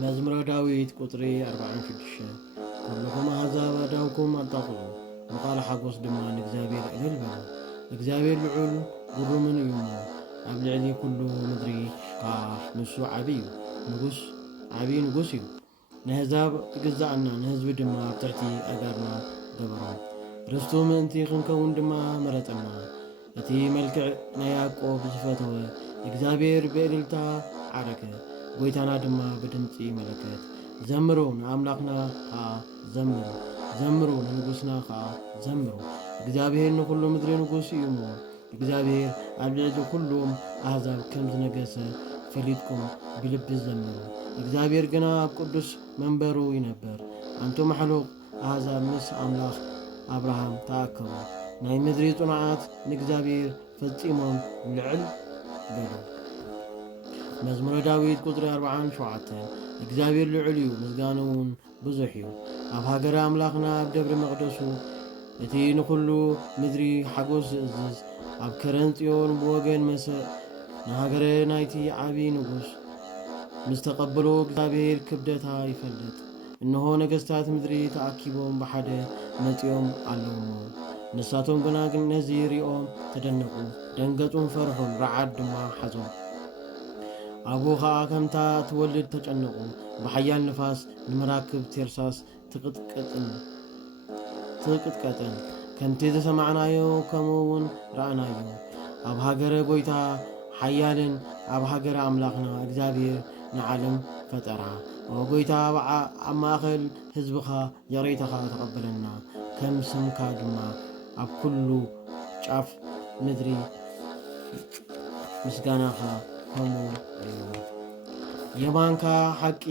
መዝሙረ ዳዊት ቁጥሪ 46 ኩልኩም አሕዛብ አዳውኩም አጣቅዑ መቃል ሓጎስ ድማ ንእግዚአብሔር እልል በሉ እግዚአብሔር ልዑል ግሩምን እዩ እሞ ኣብ ልዕሊ ኩሉ ምድሪ ንሱ ዓብይ ንጉስ ዓብይ ንጉስ እዩ ንህዛብ ግዛእና ንህዝቢ ድማ ኣብ ትሕቲ ኣጋርና ገበሮም ርስቱ ምእንቲ ክንከውን ድማ መረፀና እቲ መልክዕ ናይ ያዕቆብ ዝፈተወ እግዚአብሔር ብእልልታ ዓረገ ጎይታና ድማ በድምፂ መለከት ዘምሩ ንኣምላኽና ከዓ ዘምሩ ዘምሩ ንንጉስና ከዓ ዘምሩ እግዚአብሔር ንኩሉ ምድሪ ንጉስ እዩ እሞ እግዚአብሔር ኣብ ልዕሊ ኩሎም ኣሕዛብ ከም ዝነገሰ ፈሊጥኩም ብልቢ ዘምሩ እግዚአብሔር ግና ኣብ ቅዱስ መንበሩ ይነበር ኣንቱም ሓሉቕ ኣሕዛብ ምስ ኣምላኽ አብርሃም ተኣከቡ ናይ ምድሪ ጽኑዓት ንእግዚአብሔር ፈጺሞም ልዕል በሉ መዝሙረ ዳዊት ቁጥሪ 47 እግዚአብሔር ልዑል እዩ ምስጋናውን ብዙሕ እዩ ኣብ ሃገረ ኣምላኽና ኣብ ደብሪ መቕደሱ እቲ ንኩሉ ምድሪ ሓጎስ ዝእዝዝ ኣብ ከረን ጽዮን ብወገን መሰእ ንሃገረ ናይቲ ዓብይ ንጉስ ምስ ተቐበሎ እግዚአብሔር ክብደታ ይፈልጥ እነሆ ነገሥታት ምድሪ ተኣኪቦም ብሓደ መጺኦም ኣለዎ ንሳቶም ግና ግን ነዚ ሪኦም ተደነቁ ደንገጹን ፈርሑን ረዓድ ድማ ሓዞም ኣቦ ከዓ ከምታ ትወልድ ተጨነቁ ብሓያል ንፋስ ንምራክብ ቴርሳስ ትቅጥቀጥን ከምቲ ዘሰማዕናዮ ከምኡውን ረአናዮ ኣብ ሃገረ ጎይታ ሓያልን ኣብ ሃገረ ኣምላኽና እግዚአብሔር ንዓለም ፈጠራ ጎይታ ኣብ ማእኸል ህዝብኻ የሬታኻ ተቐበለና ከም ስምካ ድማ ኣብ ኩሉ ጫፍ ምድሪ ምስጋናኻ ከምኡ እዩ የማንካ ሓቂ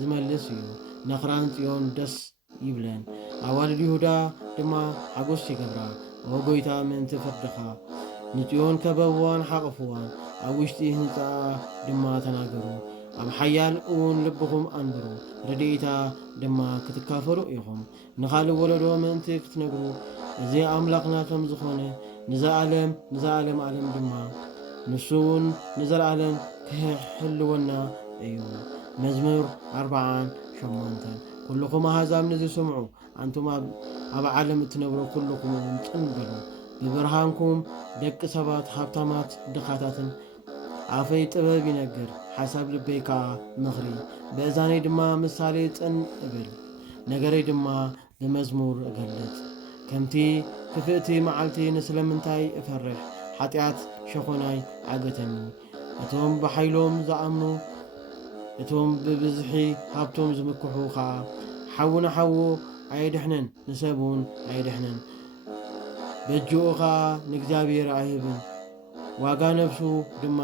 ዝመልስ እዩ ነኽራን ጽዮን ደስ ይብለን ኣዋልድ ይሁዳ ድማ ሓጎስ ይገብራ ጎይታ ምእንቲ ፍርድኻ ንጽዮን ከበብዋን ሓቕፍዋን ኣብ ውሽጢ ህንፃ ድማ ተናገሩ ኣብ ሓያል እውን ልብኹም ኣንብሩ ረድኤታ ድማ ክትካፈሉ ኢኹም ንኻልእ ወለዶ ምእንቲ ክትነግሩ እዚ ኣምላኽና ከም ዝኾነ ንዘኣለም ዓለም ድማ ንሱውን ንዘለዓለም ክህልወና እዩ መዝሙር 48 ኩልኩም ኣሕዛብ ነዚ ስምዑ ኣንቱም ኣብ ዓለም እትነብሩ ኩልኩም እውን ጽን በሉ ብብርሃንኩም ደቂ ሰባት ሃብታማት ድኻታትን ኣፈይ ጥበብ ይነግር ሓሳብ ልበይ ከዓ ምኽሪ ብእዛነይ ድማ ምሳሌ ጽን እብል ነገረይ ድማ ብመዝሙር እገልጽ ከምቲ ክፍእቲ መዓልቲ ንስለምንታይ እፈርሕ ሓጢኣት ሸኾናይ ዓገተኒ እቶም ብሓይሎም ዝኣምኑ እቶም ብብዝሒ ሃብቶም ዝምክሑ ከዓ ሓውና ሓዉ ኣይድሕነን ንሰብውን ኣይድሕነን በጅኡ ከዓ ንእግዚአብሔር ኣይህብን ዋጋ ነፍሱ ድማ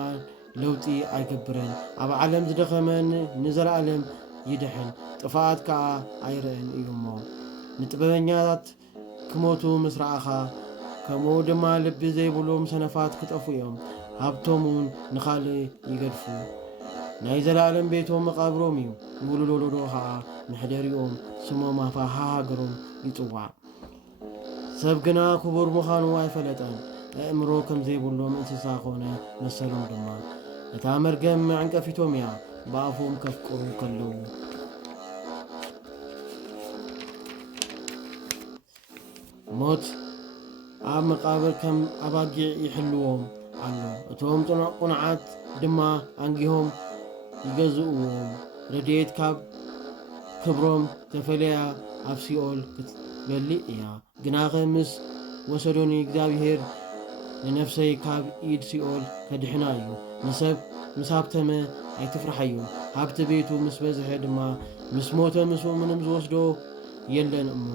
ለውጢ ኣይገብረን ኣብ ዓለም ዝደኸመን ንዘለዓለም ይድሕን ጥፋኣት ከዓ ኣይርአን እዩ እሞ ንጥበበኛታት ክሞቱ ምስ ረኣኻ ከምኡ ድማ ልቢ ዘይብሎም ሰነፋት ክጠፉ እዮም ሃብቶምን ንኻልእ ይገድፉ ናይ ዘለዓለም ቤቶም መቓብሮም እዩ ንውሉሎሎዶ ከዓ ምሕደሪኦም ስሞም ኣፋ ሃገሮም ይጽዋዕ ሰብ ግና ክቡር ምዃኑ ኣይፈለጠን ኣእምሮ ከም ዘይብሎም እንስሳ ኾነ መሰሎም ድማ እታ መርገም ዕንቀፊቶም እያ ብኣፎም ከፍቅሩ ከለዉ ሞት ኣብ መቃብር ከም ኣባጊዕ ይሕልዎም ኣሎ እቶም ቁንዓት ድማ አንጊሆም ይገዝእዎም ረድኤት ካብ ክብሮም ተፈልያ ኣብ ሲኦል ክትበሊዕ እያ ግናኸ ምስ ወሰዶኒ እግዚአብሔር ንነፍሰይ ካብ ኢድ ሲኦል ከድሕና እዩ ንሰብ ምስ ሃብተመ ኣይትፍራሐዩ ሃብቲ ቤቱ ምስ በዝሐ ድማ ምስ ሞተ ምስኡ ምንም ዝወስዶ የለን እሞ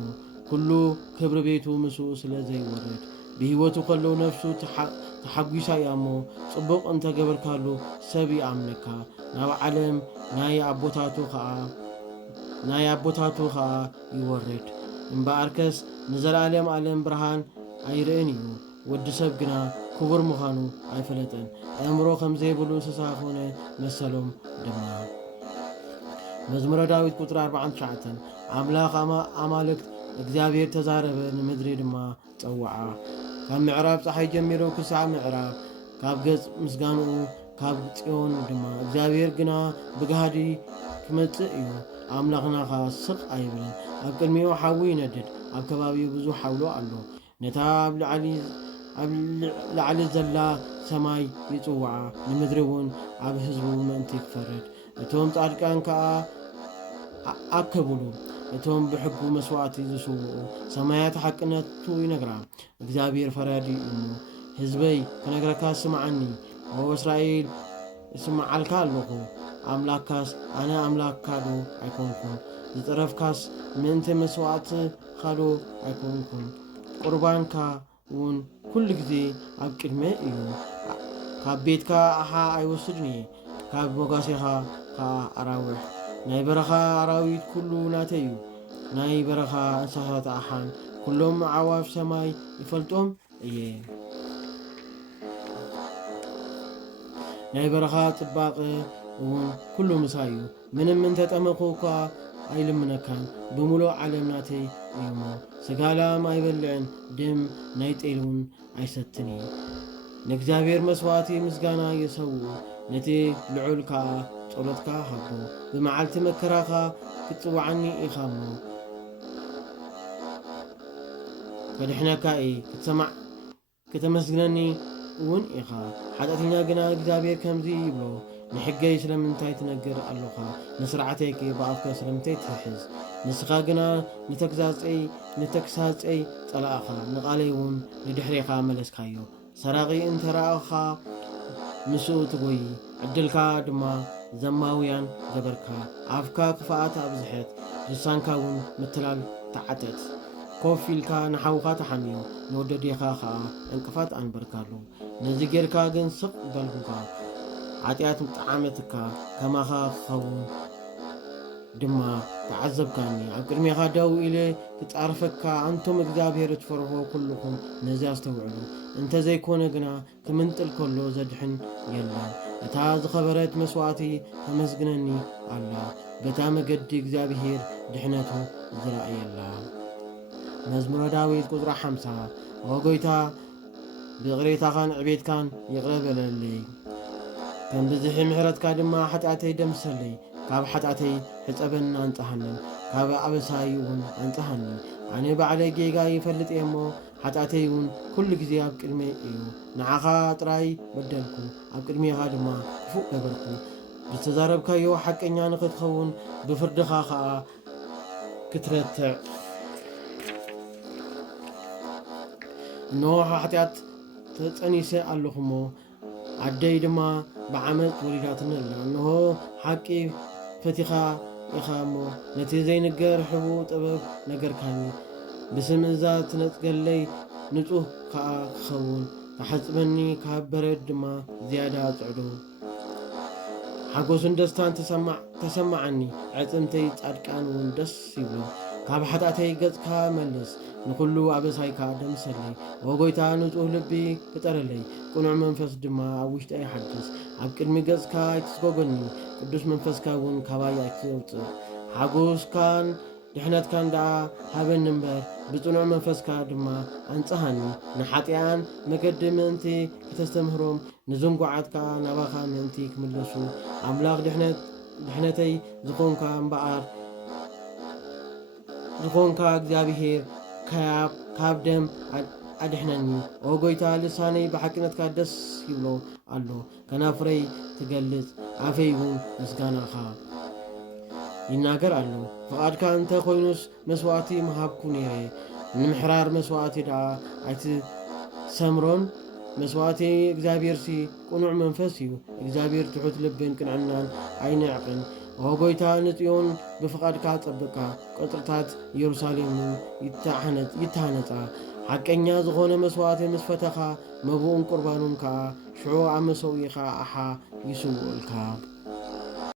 ኩሉ ክብሪ ቤቱ ምስኡ ስለ ዘይወረድ ብህይወቱ ከለዉ ነፍሱ ተሓጒሳ እያ እሞ ጽቡቕ እንተገበርካሉ ሰብ ይኣምነካ ናብ ዓለም ናይ ኣቦታቱ ከዓ ይወርድ እምበኣርከስ ንዘለዓለም ዓለም ብርሃን ኣይርአን እዩ ወዲ ሰብ ግና ክቡር ምዃኑ ኣይፈለጠን ኣእምሮ ከም ዘይብሉ እንስሳ ኾነ መሰሎም ድማ መዝሙረ ዳዊት ቁጥሪ 49 ኣምላኽ ኣማልክት እግዚአብሔር ተዛረበ ንምድሪ ድማ ጸዋዓ ካብ ምዕራብ ፀሓይ ጀሚሮ ክሳብ ምዕራብ ካብ ገጽ ምስጋንኡ ካብ ጽዮን ድማ እግዚአብሔር ግና ብጋህዲ ክመጽእ እዩ ኣምላኽና ኸ ስቕ ኣይብልን ኣብ ቅድሚኡ ሓዊ ይነድድ ኣብ ከባቢኡ ብዙሕ ሓውሎ ኣሎ ነታ ኣብ ላዕሊ ዘላ ሰማይ ይጽውዓ ንምድሪ እውን ኣብ ህዝቡ ምእንቲ ክፈርድ እቶም ጻድቃን ከዓ ኣከብሉ እቶም ብሕጉ መስዋዕቲ ዝስውዑ ሰማያት ሓቅነቱ ይነግራ እግዚአብሔር ፈራዲ እሞ ህዝበይ ከነግረካ ስምዓኒ እስራኤል እስማዓልካ ኣለኹ ኣምላካስ ኣነ ኣምላክካዶ ኣይኮንኩን ዝጠረፍካስ ምእንቲ መስዋዕቲ ካዶ ኣይኮንኩን ቁርባንካ እውን ኩሉ ግዜ ኣብ ቅድሜ እዩ ካብ ቤትካ ኣሓ ኣይወስድኒ ካብ ሞጋሴኻ ከዓ ኣራዊሕ ናይ በረኻ ኣራዊት ኩሉ ናተዩ ናይ በረኻ እንስሳት ኣሓን ኩሎም ዓዋፍ ሰማይ ይፈልጦም እየ ናይ በረኻ ጽባቐ እውን ኩሉ ምሳዩ ምንም እንተጠመኹ እኳ ኣይልምነካን ብምሉእ ዓለም ናተይ እዩሞ ስጋላም ኣይበልዕን ደም ናይ ጤልን ኣይሰትን ንእግዚአብሔር መስዋዕቲ ምስጋና የሰውኡ ነቲ ልዑል ከዓ ጸሎትካ ሃቦ ብመዓልቲ መከራኻ ክትጽዋዓኒ ኢኻ እሞ ከድሕነካ ከተመስግነኒ እውን ኢኻ ሓጢአተኛ ግና እግዚአብሔር ከምዚ ይብሎ ንሕገይ ስለምንታይ ትነግር ኣለኻ ንስርዓተይ ብኣፍካ ስለምንታይ ትሕዝ ንስኻ ግና ንተግሳጸይ ጸላእኻ ንቓለይ እውን ንድሕሪኻ መለስካዮ ሰራቒ እንተረኣኻ ምስኡ ትጎይ ዕድልካ ድማ ዘማውያን ገበርካ ኣፍካ ክፍኣት ኣብዝሐት ልሳንካ እውን ምትላል ተዓጠት ኮፍ ኢልካ ንሓውኻ ተሓሚዮ ንወደዴኻ ከዓ እንቅፋት ኣንበርካሉ ነዚ ጌርካ ግን ስቕ በልኩካ ዓጢኣት ጣዓመትካ ከማኻ ክኸውን ድማ ተዓዘብካኒ ኣብ ቅድሜኻ ደው ኢለ ክጻርፈካ አንቶም እግዚአብሔር ትፈርሆ ኩልኩም ነዚ ኣስተውዕሉ እንተዘይኮነ ግና ክምንጥል ከሎ ዘድሕን የለን እታ ዝኸበረት መስዋዕቲ ተመስግነኒ ኣላ በታ መገዲ እግዚአብሔር ድሕነቱ ዝረአየላ መዝሙረ ዳዊት ቁጥሪ 50 ወጎይታ ብቕሬታኻን ዕቤትካን ይቕረ በለለይ ከም ብዝሒ ምሕረትካ ድማ ሓጢአተይ ደምሰለይ ካብ ሓጢአተይ ሕፀበን አንጻሐኒ ካብ ኣበሳይ እውን አንጻሐኒ ኣነ ባዕለይ ጌጋ ይፈልጥ እሞ ሓጢአተይ እውን ኩሉ ግዜ ኣብ ቅድሜ እዩ ንዓኻ ጥራይ በደልኩ ኣብ ቅድሜኻ ድማ ክፉእ ገበርኩ ብተዛረብካዮ ሓቀኛ ንኽትኸውን ብፍርድኻ ከዓ ክትረትዕ እነሆ ሓጢአት ተጸኒሰ ኣለኹሞ ኣደይ ድማ ብዓመፅ ወሊዳትኒ ኣላ እነሆ ሓቂ ፈቲኻ ኢኻ እሞ ነቲ ዘይንገር ሕቡእ ጥበብ ነገርካኒ ብስም እዛ ትነጽገለይ ንጹህ ከዓ ክኸውን ተሓጽበኒ ካብ በረድ ድማ ዝያዳ ጽዕዶ ሓጎስን ደስታን ተሰማዓኒ ዕጽምተይ ጻድቃን እውን ደስ ይብሎ ካብ ሓጢአተይ ገጽካ መልስ ንኩሉ ኣበሳይካ ደምሰለይ ወጎይታ ንጹህ ልቢ ፍጠረለይ ቁኑዕ መንፈስ ድማ ኣብ ውሽጠይ ሓድስ ኣብ ቅድሚ ገጽካ ኣይትስጎገኒ ቅዱስ መንፈስካ እውን ካባይ ኣይትውፅእ ሓጎስካን ድሕነትካን ደኣ ሃበኒ እምበር ብጽኑዕ መንፈስካ ድማ ኣንጽሐኒ ንሓጢኣን መገዲ ምእንቲ ከተስተምህሮም ንዝንጓዓትካ ናባኻ ምእንቲ ክምለሱ ኣምላኽ ድሕነተይ ዝኾንካ እምበኣር ዝኾንካ እግዚአብሔር ካብ ደም ኣድሕነኒ ወጎይታ ልሳነይ ብሓቅነትካ ደስ ይብሎ ኣሎ ከናፍረይ ትገልጽ ኣፈይ እውን ምስጋናኻ ይናገር ኣሎ ፍቓድካ እንተ ኮይኑስ መስዋዕቲ መሃብኩ ነይረ ንምሕራር መስዋዕቲ ደኣ ኣይትሰምሮን መስዋዕቲ እግዚአብሔርሲ ቁኑዕ መንፈስ እዩ እግዚአብሔር ትሑት ልብን ቅንዕናን ኣይንዕቅን ወጎይታ ንጽዮን ብፍቓድካ ጸብቃ ቅጥርታት ኢየሩሳሌምን ይታነጻ ሓቀኛ ዝኾነ መስዋዕቲ ምስ ፈተኻ መብኡን ቁርባኑን ከዓ ሽዑ ኣብ መሰዊኻ ኣሓ ይስውኡልካ